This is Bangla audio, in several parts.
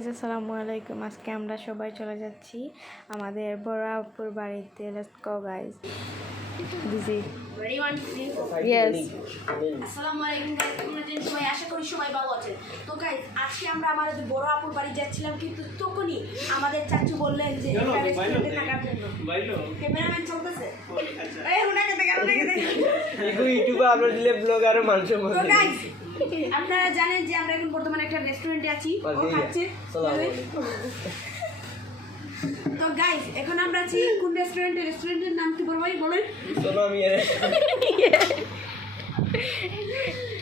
আসসালামু আলাইকুম। আজকে আমরা সবাই চলে যাচ্ছি আমাদের বড় আপুর বাড়িতে। Let's go guys. This is Ready, 1, 2, 3. Yes. আসসালামু আলাইকুম গাইস, আপনারা জানেন সবাই, আশা করি সবাই ভালো আছেন। তো গাইস, আজকে আমরা আমাদের বড় আপুর বাড়ি যাচ্ছিলাম, কিন্তু তখনই আমাদের চাচু বললেন যে রেস্টুরেন্টে থাকার জন্য। ক্যামেরাম্যান চলতেছে, এই ওনাকে দেখেন, ওনাকে দেখেন। ইউটিউবে আপলোড দিলে ব্লগ আরো মানুষের তো মধ্যে। গাইস, আপনারা জানেন যে আমরা এখন বর্তমানে একটা রেস্টুরেন্টে আছি, ও খাচ্ছে। তো গাইস, এখন আমরা আছি কোন রেস্টুরেন্টে? রেস্টুরেন্টের নাম কি বড় ভাই বলেন? চলো আমি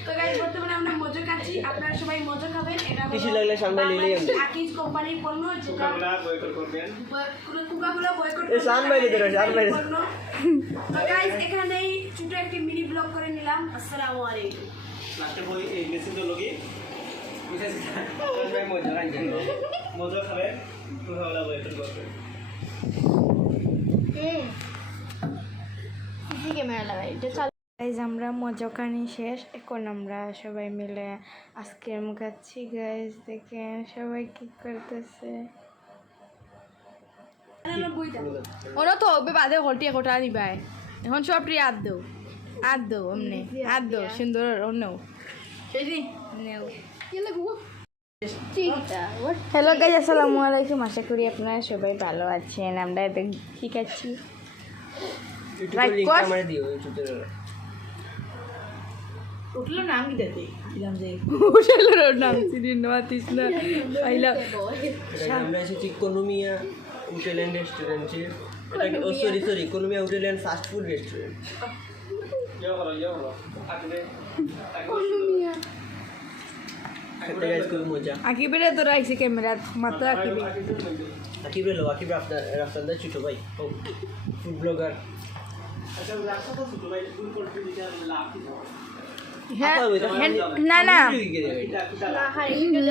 তো গাইস, বর্তমানে আমরা মজা খাচ্ছি, আপনারা সবাই মজা খাবেন। এটা কিছু লাগলে সামনে নিলেই হবে। আকিজ কোম্পানির পণ্য, যেটা বয়কট করবেন। কোকাকোলা বয়কট এই শান বাইরে ধরো, শান বাইরে। তো গাইস, এখানেই ছোট একটি মিনি ব্লগ করে নিলাম। আসসালামু আলাইকুম। লাস্টে বই এই মেসেজ হলো কি মজা খাইছেন, মজা খাবেন, কোকাকোলা বয়কট করবেন। ক্যামেরা লাগাই এটা চালু। গাইজ আমরা মজাকানি শেষ, এখন আমরা সবাই মিলে আইসক্রিম খাচ্ছি। গাইজ দেখেন সবাই কি করতেছে। ওরা তো হবে বাদে ঘটি একটা দিবাই এখন সব টি আদ দেও অমনি আদ দেও সুন্দর অন্য হ্যালো গাইজ, আসসালামু আলাইকুম। আশা করি আপনারা সবাই ভালো আছেন। আমরা এতে কি খাচ্ছি? ইউটিউবে লিংক আমারে দিও ইউটিউবে। উঠলো নাম কি দিতে দিলাম যে উঠলো নাম সিরিন নয়াতিস না পাইলা আমরা এসেছি ইকোনমিয়া হোটেল এন্ড রেস্টুরেন্টে। এটা ও সরি ইকোনমিয়া hotel and fast food restaurant. খেতে গাইস খুব মজা। আকিবেরে তো রাখছি ক্যামেরা মাত্র আকিবে আকিবে লো, আকিবে আপনার রাফসানদার ছোট ভাই, ফুড ব্লগার। হ্যাঁ না না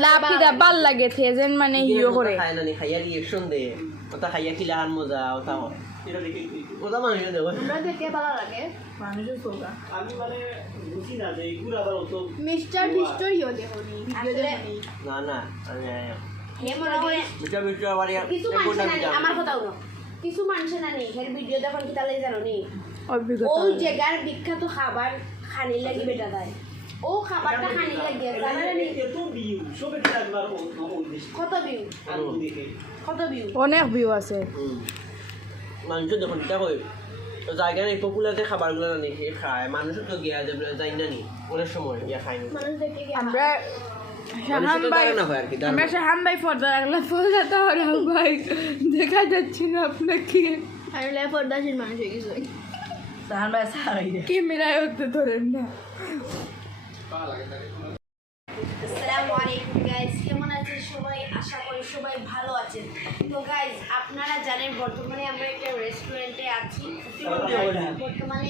লাফি দা ভাল লাগে থেজেন মানে হিও করে খায় না নি খাইয়া রিঅ্যাকশন দে, ওটা খাইয়া কি লাগান মজা, ওটা ওটা মানুষ দেখো আমরা দেখতে ভালো লাগে। মানুষের সোগা আমি মানে বুঝি না যে এগুলো আবার অত মিস্টার বিস্টর ইও দেখনি আসলে না না আমি হে মনে হয় মিটা মিটা আবার কিছু মানুষ না আমার কথা হলো, কিছু মানুষ না নেই হের ভিডিও যখন কি তাহলে জানো নি অভিজ্ঞতা ওই জায়গার বিখ্যাত খাবার খানি লাগি বেটা দেয়, ও খাবারটা খানি লাগিয়ে জানা নি এত ভিউ সবে কি একবার কত ভিউ, দেখে কত ভিউ। অনেক ভিউ আছে মানুষ যখন এটা কই তো জায়গা নেই পপুলারতে খাবারগুলো না নি খায়, মানুষ তো গিয়া যাবে যাই না নি অনেক সময় গিয়া খায় না। মানুষ দেখে কি আমরা শাহান ভাই আমরা শাহান ভাই পর্দা রাখলাম, পর্দাটা হরাম ভাই দেখা যাচ্ছে না আপনাকে। আমি লে পর্দাশীল মানুষ হয়ে গেছি। শাহান ভাই সারাই ক্যামেরায় হতে ধরেন না। আসসালামু আলাইকুম গাইস, কেমন আছেন সবাই? আশা করি সবাই ভালো আছেন। তো গাইস, আপনারা জানেন বর্তমানে আমরা একটা রেস্টুরেন্টে আছি। বর্তমানে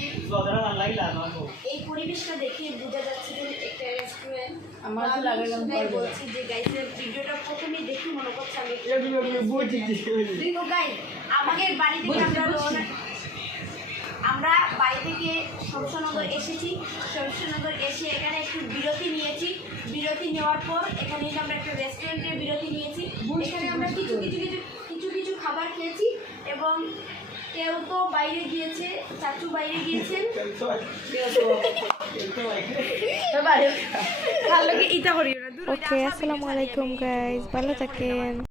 এই পরিবেশটা দেখে বোঝা যাচ্ছে যে একটা রেস্টুরেন্ট। আমার তো লাগে না বলছি যে গাইসের ভিডিওটা প্রথমেই দেখি মনে করছে আমি তো গাইস, আমাদের বাড়ি থেকে আমরা বাড়ি থেকে শমশানগর এসেছি। শমশানগর এসে এখানে একটু বিরতি নিয়েছি। বিরতি নেওয়ার পর এখানে আমরা একটা রেস্টুরেন্টে বিরতি নিয়েছি। এখানে আমরা কিছু খাবার খেয়েছি এবং কেউ তো বাইরে গিয়েছে, চাচু বাইরে গিয়েছেন। ভালো ইটা করিও না। ওকে, আসসালামু আলাইকুম গাইজ, ভালো থাকেন।